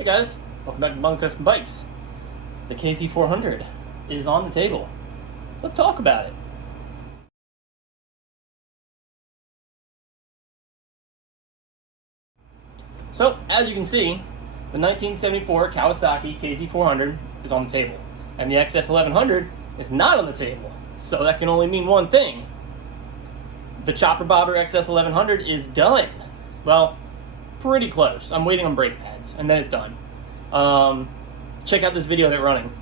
Hey guys, welcome back to Bunga Custom Bikes. The KZ400 is on the table. Let's talk about it. So, as you can see, the 1974 Kawasaki KZ400 is on the table, and the XS1100 is not on the table. So that can only mean one thing. The chopper bobber XS1100 is done. Well, pretty close. I'm waiting on brake pads, and then it's done. Check out this video of it running.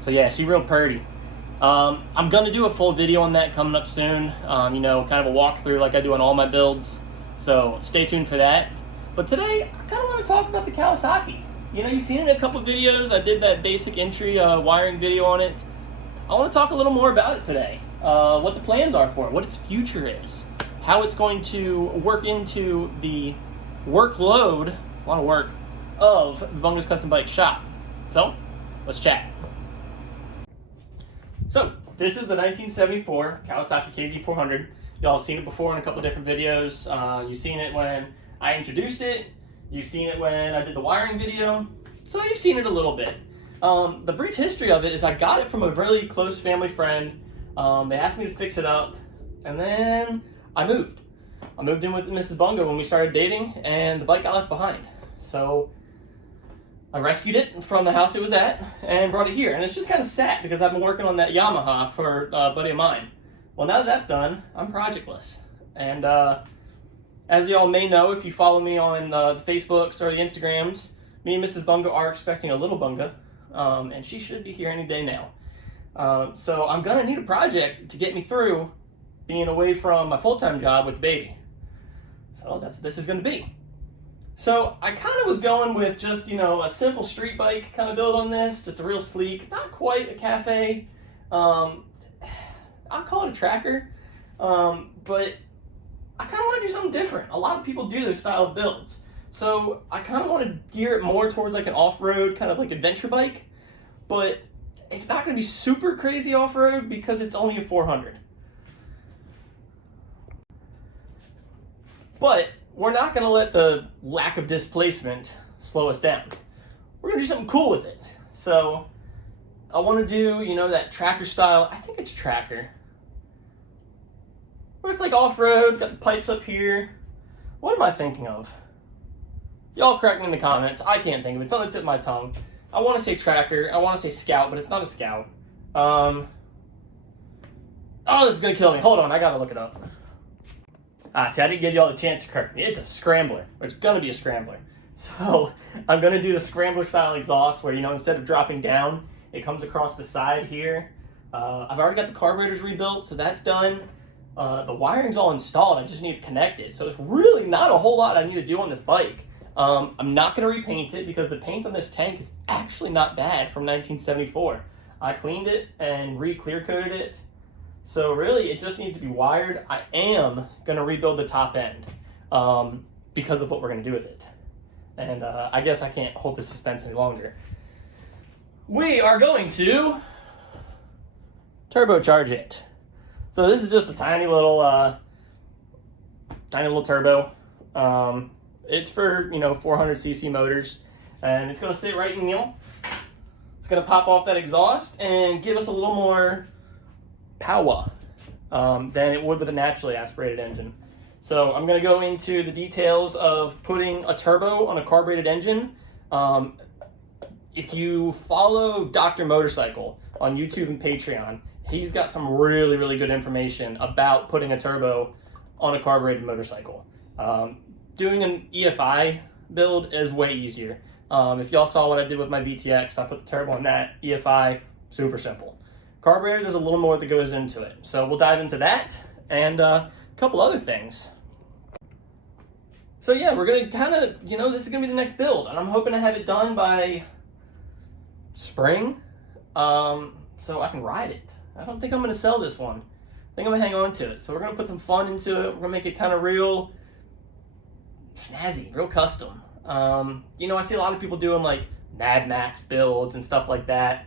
So yeah, she's real pretty. I'm gonna do a full video on that coming up soon. Kind of a walkthrough like I do on all my builds. So stay tuned for that. But today, I kind of want to talk about the Kawasaki. You've seen it in a couple videos. I did that basic entry wiring video on it. I want to talk a little more about it today. What the plans are for it, what its future is, how it's going to work into the workload, a lot of work, of the Bunga's Custom Bike shop. So, let's chat. So, this is the 1974 Kawasaki KZ400. Y'all have seen it before in a couple different videos. You've seen it when I introduced it. You've seen it when I did the wiring video. So you've seen it a little bit. The brief history of it is I got it from a really close family friend. They asked me to fix it up, and then I moved. I moved in with Mrs. Bunga when we started dating, and the bike got left behind. So I rescued it from the house it was at and brought it here. And it's just kind of sat because I've been working on that Yamaha for a buddy of mine. Well, now that that's done, I'm projectless. And as y'all may know, if you follow me on the Facebooks or the Instagrams, me and Mrs. Bunga are expecting a little Bunga. And she should be here any day now. So I'm going to need a project to get me through being away from my full-time job with the baby. So that's what this is going to be. So I kind of was going with just, a simple street bike kind of build on this, just a real sleek, not quite a cafe. I'll call it a tracker, but I kind of want to do something different. A lot of people do their style of builds. So I kind of want to gear it more towards like an off-road kind of like adventure bike, but it's not going to be super crazy off-road because it's only a 400. But we're not going to let the lack of displacement slow us down. We're going to do something cool with it. So I want to do, that tracker style. I think it's tracker. Where it's like off-road, got the pipes up here. What am I thinking of? Y'all correct me in the comments. I can't think of it. It's on the tip of my tongue. I want to say tracker. I want to say scout, but it's not a scout. Oh, this is going to kill me. Hold on. I got to look it up. See, I didn't give you all the chance to correct me. It's a scrambler. Or it's going to be a scrambler. So I'm going to do the scrambler style exhaust where, instead of dropping down, it comes across the side here. I've already got the carburetors rebuilt, so that's done. The wiring's all installed. I just need to connect it. So there's really not a whole lot I need to do on this bike. I'm not going to repaint it because the paint on this tank is actually not bad from 1974. I cleaned it and re-clear coated it. So really, it just needs to be wired. I am going to rebuild the top end because of what we're going to do with it. And I guess I can't hold the suspense any longer. We are going to turbocharge it. So this is just a tiny little turbo. It's for 400cc motors, and it's going to sit right in the middle. It's going to pop off that exhaust and give us a little more power than it would with a naturally aspirated engine. So I'm going to go into the details of putting a turbo on a carbureted engine. If you follow Dr. Motorcycle on YouTube and Patreon, he's got some really, really good information about putting a turbo on a carbureted motorcycle. Doing an EFI build is way easier. If y'all saw what I did with my VTX, I put the turbo on that. EFI, super simple. Carburetor, there's a little more that goes into it. So we'll dive into that and a couple other things. So yeah, we're going to kind of, this is going to be the next build. And I'm hoping to have it done by spring so I can ride it. I don't think I'm going to sell this one. I think I'm gonna hang on to it. So we're gonna put some fun into it. We're gonna make it kind of real snazzy, real custom. You know, I see a lot of people doing like Mad Max builds and stuff like that.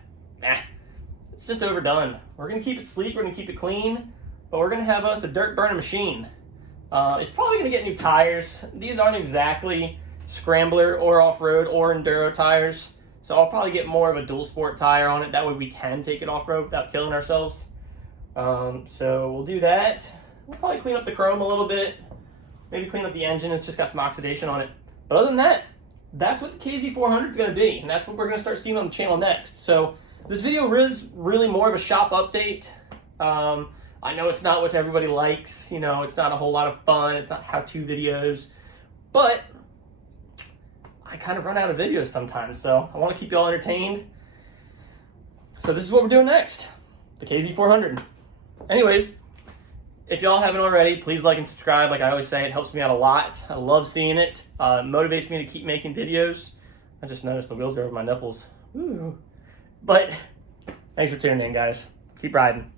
It's just overdone. We're gonna keep it sleek, we're gonna keep it clean, but we're gonna have us a dirt burning machine. It's probably gonna get new tires. These aren't exactly scrambler or off-road or enduro tires, so I'll probably get more of a dual sport tire on it. That way we can take it off-road without killing ourselves. So we'll do that. We'll probably clean up the chrome a little bit, maybe clean up the engine. It's just got some oxidation on it. But other than that, that's what the KZ400 is going to be, and that's what we're going to start seeing on the channel next. So this video is really more of a shop update. I know it's not what everybody likes. You know, it's not a whole lot of fun. It's not how-to videos, but I kind of run out of videos sometimes, so I want to keep you all entertained. So this is what we're doing next, the KZ400. Anyways, if y'all haven't already, please like and subscribe. Like I always say, it helps me out a lot. I love seeing it. It motivates me to keep making videos. I just noticed the wheels are over my nipples. Ooh. But thanks for tuning in, guys. Keep riding.